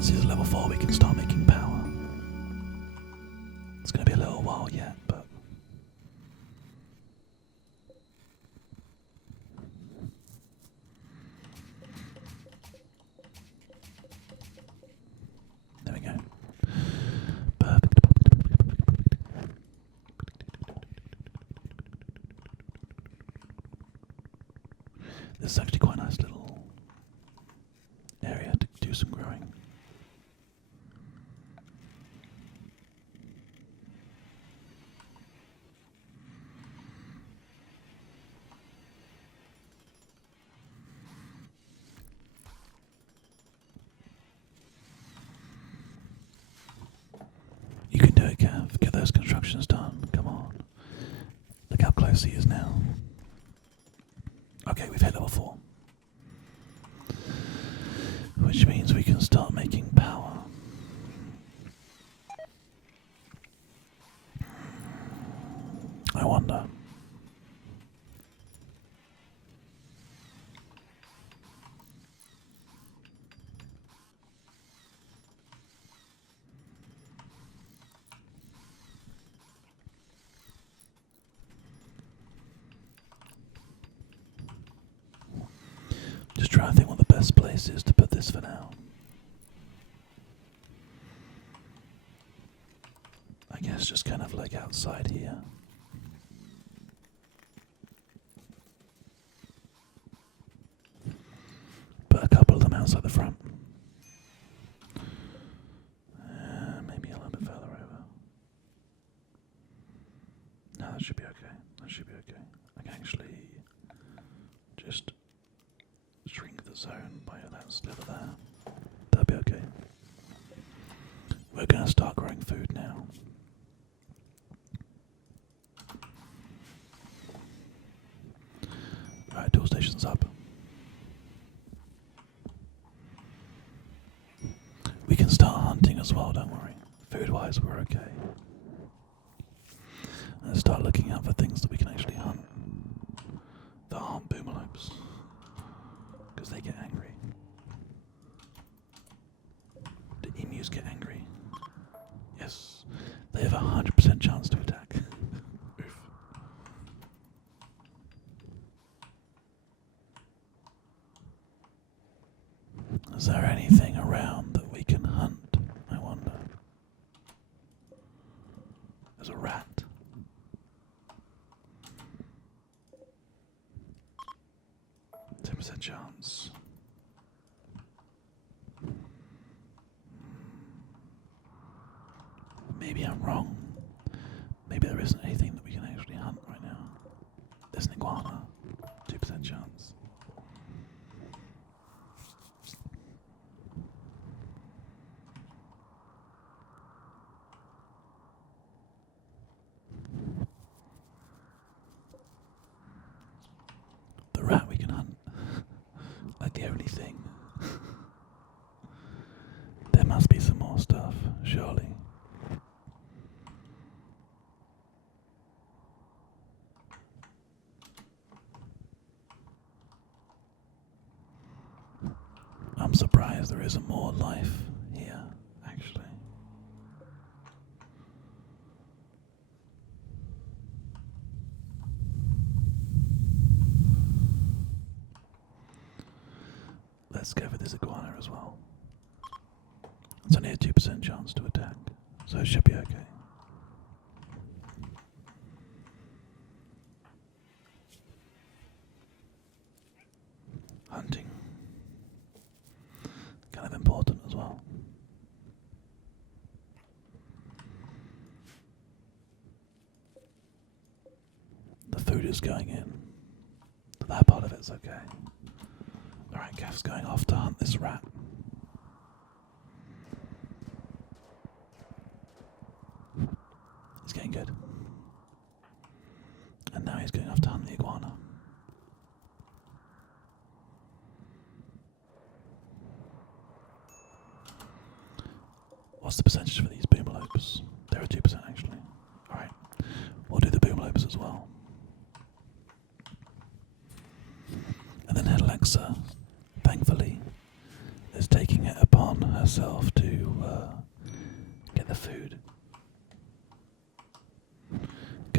once he's level 4 we can start making power. It's going to be a little while yet, but... There we go. Perfect. This is actually quite a nice little area to do some growing. You can do it, Gav. Get those constructions done. Come on. Look how close he is now. Okay, we've hit level 4. Which means we can start making power. I wonder. Just trying to think what the best place is to put this for now. I guess just kind of like outside here. Put a couple of them outside the front. Maybe a little bit further over. No, that should be okay. That should be okay. I can actually just shrink the zone by that sliver there. That'll be okay. We're going to start growing food now. Right, tool station's up. We can start hunting as well, don't worry. Food-wise, we're okay. And start looking out for things that we can actually hunt that aren't boomalopes, because they get angry. Do emus get angry? Yes. They have a 100% chance to attack. Oof. Is there anything around that we can hunt? I wonder. There's a rat. Chance. Maybe I'm wrong. Maybe there isn't anything that we can actually hunt right now. There's an iguana. 2% chance. The rat we can hunt. Like the only thing. There must be some more stuff, surely. I'm surprised there isn't more life here, actually. Let's go for this iguana as well. It's only a 2% chance to attack, so it should be okay. Hunting. Kind of important as well. The food is going in. That part of it's okay. Alright, Gav's going off to hunt this rat. He's getting good. And now he's going off to hunt the iguana. What's the percentage for these boomalopes? They're at 2% actually. Alright, we'll do the boomalopes as well. And then Alexa, thankfully, is taking it upon herself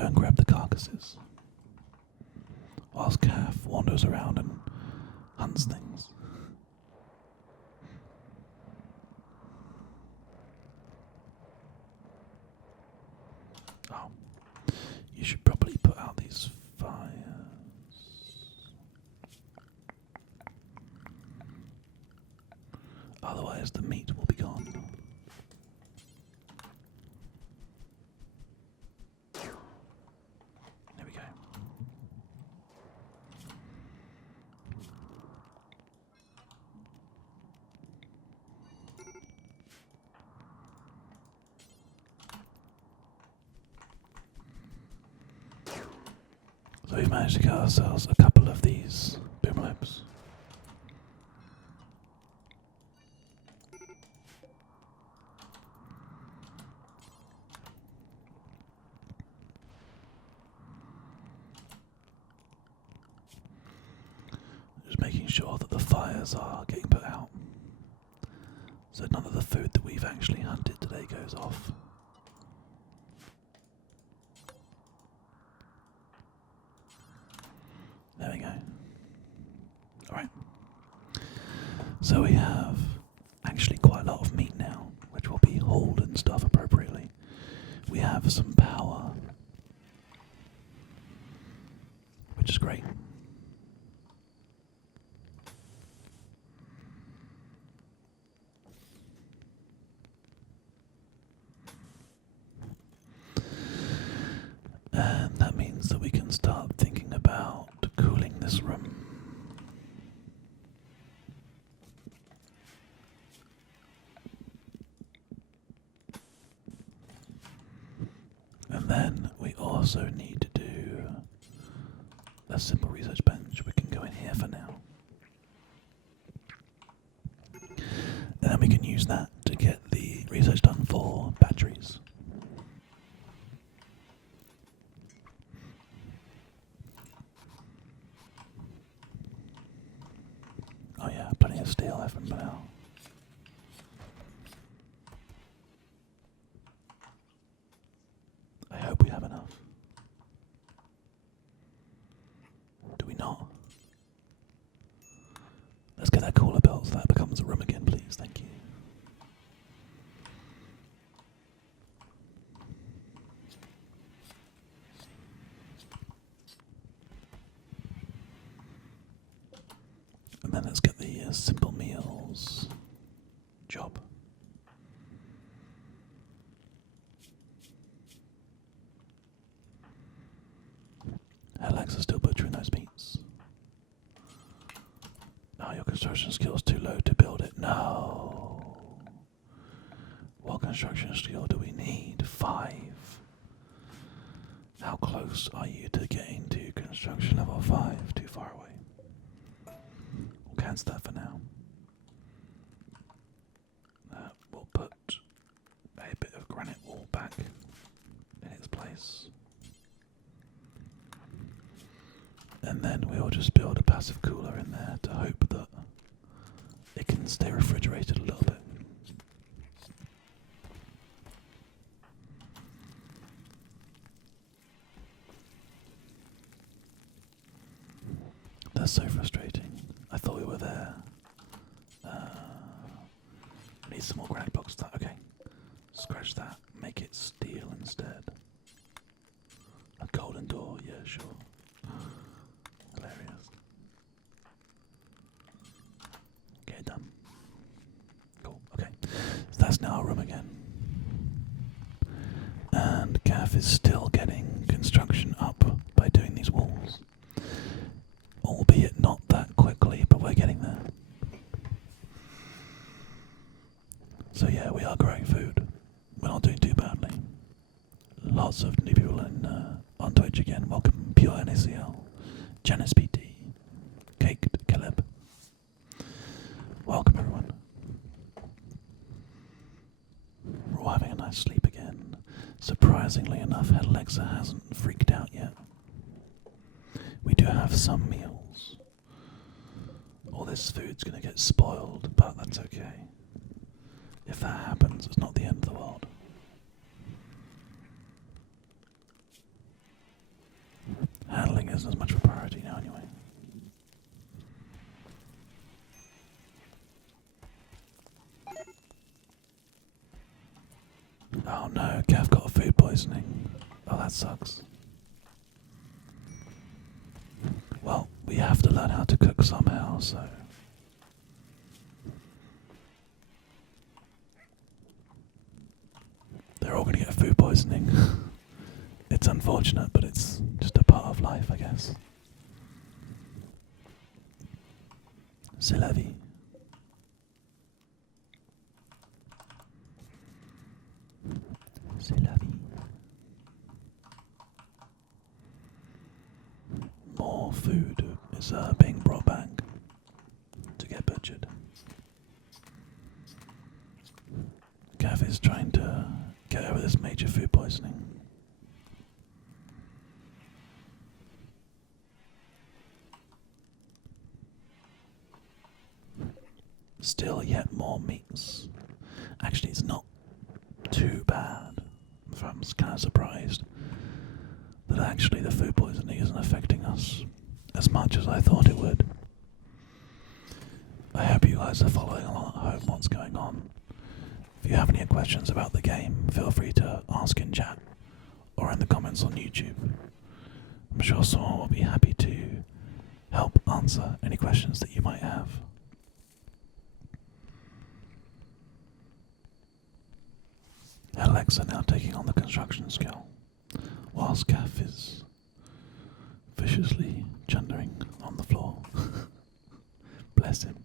go and grab the carcasses, whilst Calf wanders around and hunts things. Oh, you should probably put out these fires. Otherwise the meat will be gone. There we go. So we've managed to get ourselves a couple of these bimlobs. Just making sure that the fires are getting put out, so none of the food that we've actually hunted today goes off. There we go. Alright. So we have actually quite a lot of meat now, which will be hauled and stuff appropriately. We have some power, which is great. And that means that we can start thinking about cooling this room. And then we also need to do a simple research bench. We can go in here for now. And then we can use that to get the research done for batteries. Oh yeah, plenty of steel left from now. I hope we have enough. Do we not? Let's get that cooler built so that becomes a room again, please. Thank you. And then let's get the simple meals job. Alexa's still butchering those meats. Oh, your construction skill's too low to build it. No. What construction skill do we need? 5. How close are you to getting to construction level 5? Too far away. We'll cancel that for now. We'll put a bit of granite wall back in its place. And then we'll just build a passive cooler in there to hope that it can stay refrigerated a little bit. That's so frustrating. I thought we were there. Need some more granite blocks. Okay. Scratch that. Make it steel instead. A golden door. Yeah, sure. Hilarious. Okay, done. Cool. Okay. So that's now our room again. And Gav is still getting construction up by doing these walls. Albeit not that quickly, but we're getting there. So yeah, we are growing food. We're not doing too badly. Lots of new people on Twitch again. Welcome, Pure NACL, Janice PT, Caked Caleb. Welcome everyone. We're all having a nice sleep again. Surprisingly enough, Alexa hasn't freaked out yet. We do have some meals. All this food's gonna get spoiled, but that's okay. If that happens, it's not the end of the world. isn't as much of a priority now anyway. Oh no, Gav got food poisoning. Oh, that sucks. Well, we have to learn how to cook somehow, so... They're all going to get food poisoning. It's unfortunate, but it's just a part of life, I guess. C'est la vie. C'est la vie. More food is being brought back to get butchered. Gav is trying to get over this major food poisoning. Still yet more meats. Actually, it's not too bad. I'm kind of surprised that actually the food poisoning isn't affecting us as much as I thought it would. I hope you guys are following along at home what's going on. If you have any questions about the game, feel free to ask in chat or in the comments on YouTube. I'm sure someone will be happy to help answer any questions that you might have. Alexa now taking on the construction skill, whilst Gav is viciously chundering on the floor. Bless him.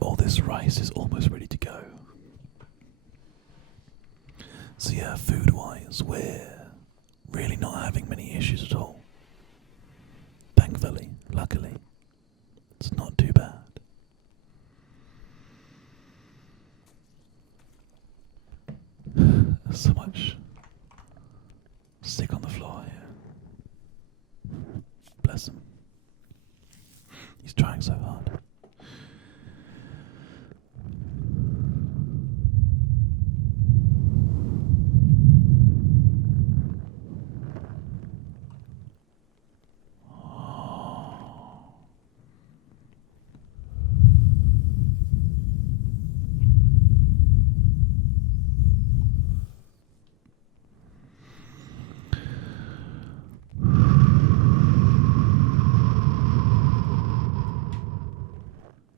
All this rice is almost ready to go. So yeah, food-wise, we're really not having many issues at all. Thankfully, luckily, it's not too bad. There's so much stick on the floor here. Bless him. He's trying so hard.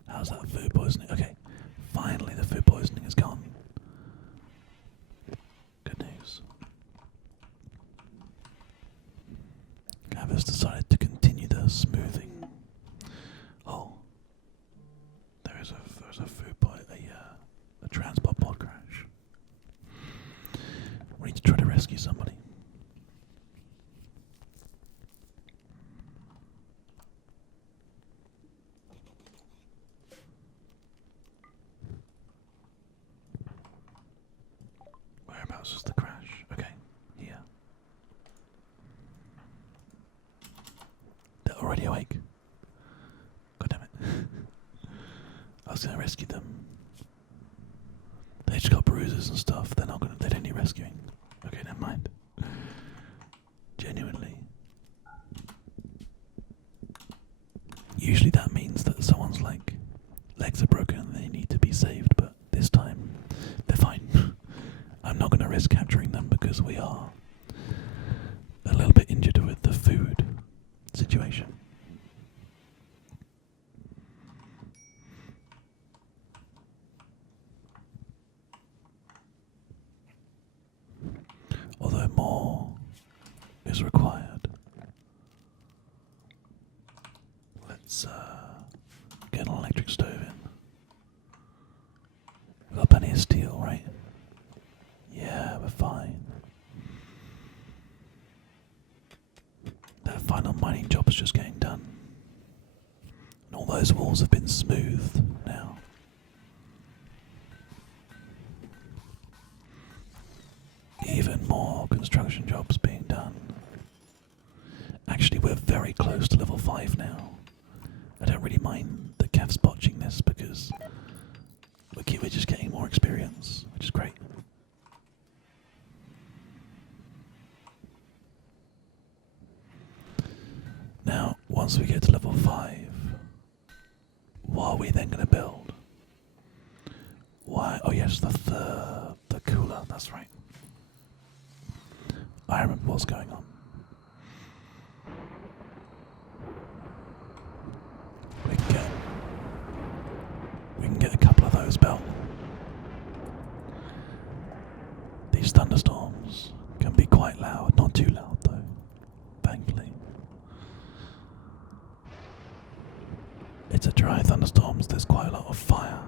How's that food poisoning? Okay, finally the food poisoning is gone. Good news. Gav has decided to continue the smoothing. Oh, there's a food a transport pod crash. We need to try to rescue somebody. Whereabouts was the crash? Okay, here. They're already awake. God damn it. I was gonna rescue them. They just got bruises and stuff. They don't need rescuing. Okay, never mind. Genuinely. Usually that means that someone's legs are broken and they need to be saved, but this time they're fine. I'm not going to risk capturing them because we are a little bit injured with the food situation. Although more is required. Let's get an electric stove in. We've got plenty of steel, right? Yeah, we're fine. That final mining job is just getting done. And all those walls have been smoothed now. Even more construction jobs being done. Actually, we're very close to level 5 now. I don't really mind the Gav's botching this because we're just getting more experience, which is great. once we get to level 5, what are we then going to build? Why? Oh yes, the cooler. That's right. I remember what's going on. We can get a couple of those built. These thunderstorms can be quite loud, not too loud though, thankfully. It's a dry thunderstorms, there's quite a lot of fire,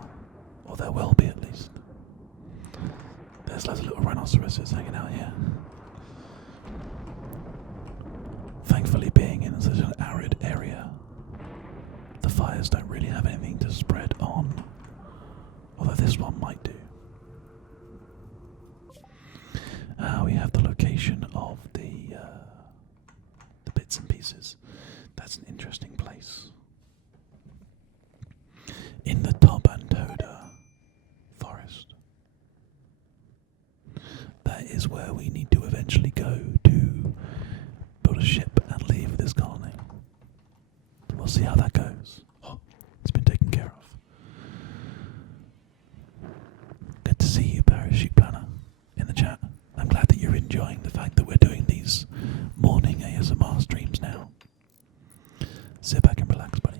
or there will be at least. There's loads of little rhinoceroses hanging out here. Thankfully, being in such an arid area, the fires don't really have anything to spread on, although this one might do. We have the location of the bits and pieces. That's an interesting place. In the Tobantoda forest. That is where we need to eventually go to build a ship and leave this colony. We'll see how that goes. Oh, it's been taken care of. Good to see you, Parachute Planner, in the chat. I'm glad that you're enjoying the fact that we're doing these morning ASMR streams now. Sit back and relax, buddy.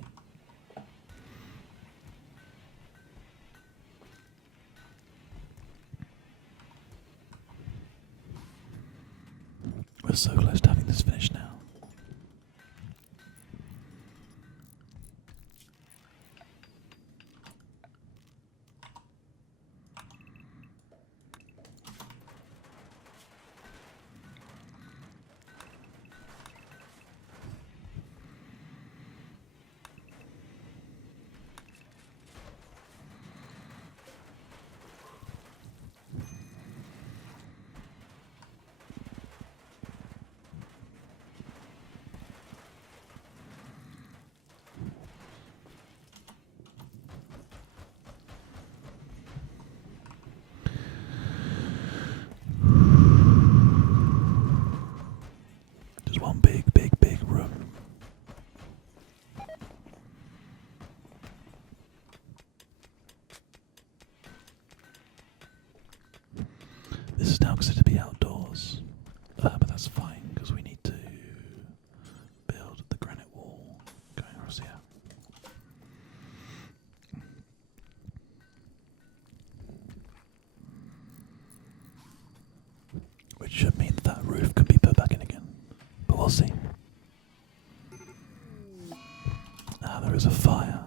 We're so close to having this finished now. One big room. This is now considered to be outdoors, but that's fine because we need to build the granite wall going across here. Which should mean that roof can be put back in again. But we'll see. There is a fire.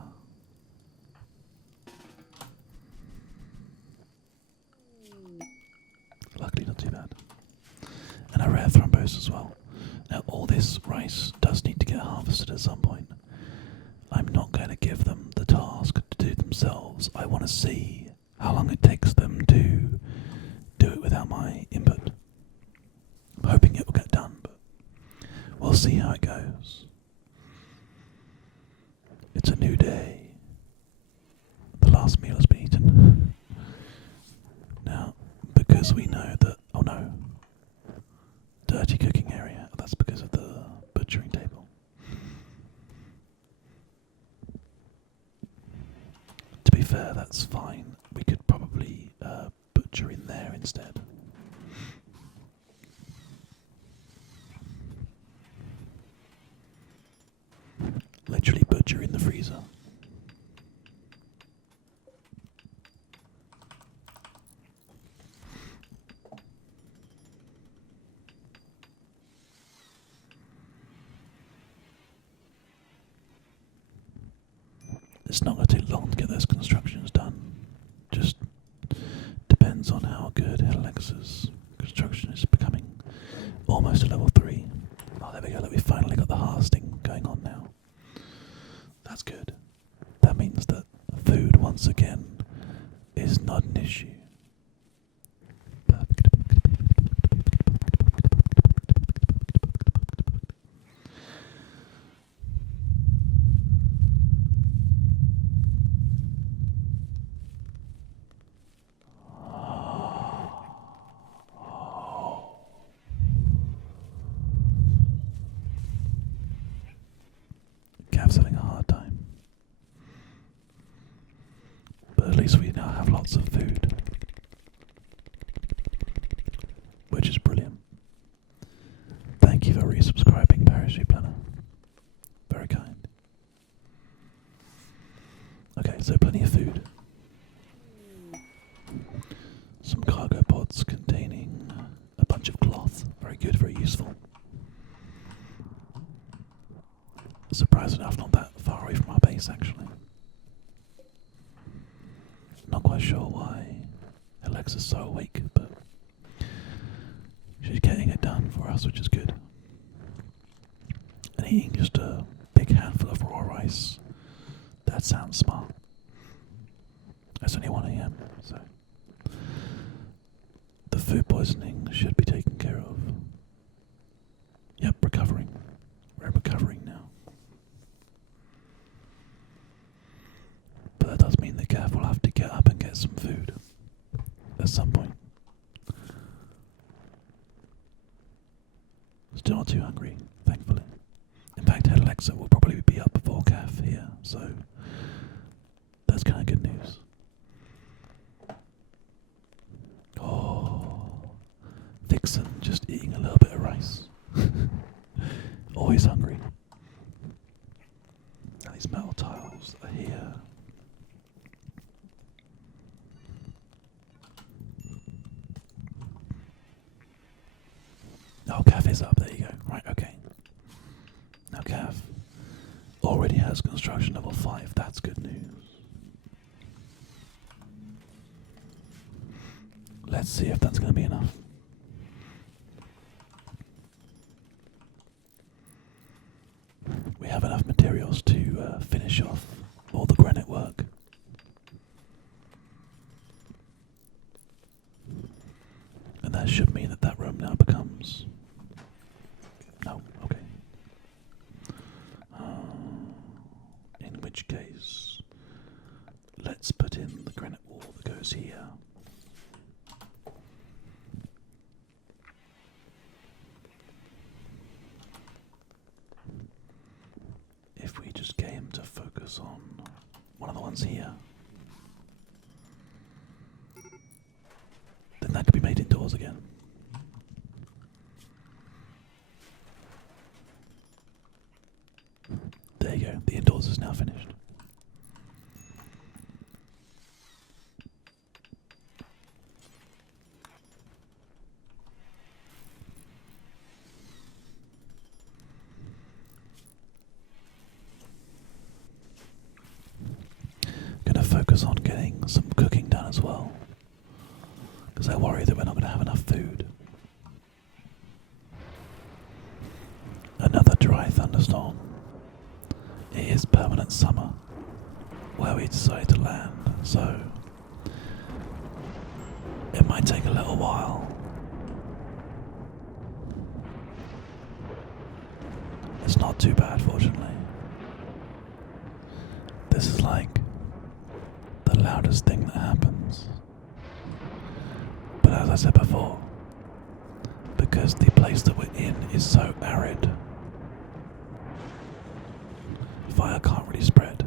Luckily not too bad. And a rare thrombose as well. Now all this rice does need to get harvested at some point. I'm not going to give them the task to do themselves. I want to see how long it takes them to do it without my input. I'm hoping it will get done, but we'll see how it goes. It's a new day. The last meal has been eaten. Now, because we know that... Oh no. Dirty cooking area. That's because of the butchering table. To be fair, that's fine. We could probably butcher in there instead. Literally butcher in the freezer. It's not going to take long to get those constructions done. Just depends on how good Alexa's construction is becoming. Almost a level 3. Oh, there we go. Look, we finally got the harvesting going on now. That's good. That means that food, once again, is not an issue. Perfect. have lots of food, which is brilliant. Thank you for resubscribing, Parachute Planner. Very kind. Okay, so plenty of food. Some cargo pods containing a bunch of cloth. Very good, very useful. Surprising enough, not that far away from our base, actually. Not quite sure why Alexa's so awake, but she's getting it done for us, which is good. And eating just a big handful of raw rice. That sounds smart. It's only 1 AM, so the food poisoning should be taken care of. Yep, recovering. We're recovering now. But that does mean the Gav will have to get up and get some food at some point. Still not too hungry, thankfully. In fact, Head Alexa will probably be up before Gav here, so that's kind of good news. Oh, Vixen just eating a little bit of rice. Always hungry. And these metal tiles are here. Oh, Cav is up, there you go. Right, okay. Now Cav already has construction level 5, that's good news. Let's see if that's going to be enough. We have enough materials to finish off all the granite work. And that should mean that that room now becomes... No, okay. In which case, let's put in the granite wall that goes here. If we just get him to focus on one of the ones here, then that could be made indoors again. There you go, the indoors is now finished. Gonna focus on getting some cooking done as well, because I worry that we're not going to have enough food. Another dry thunderstorm. It is permanent summer where we decide to land, so it might take a little while. It's not too bad, fortunately. This is like the loudest thing that happens. But as I said before, because the place that we're in is so arid, fire can't really spread.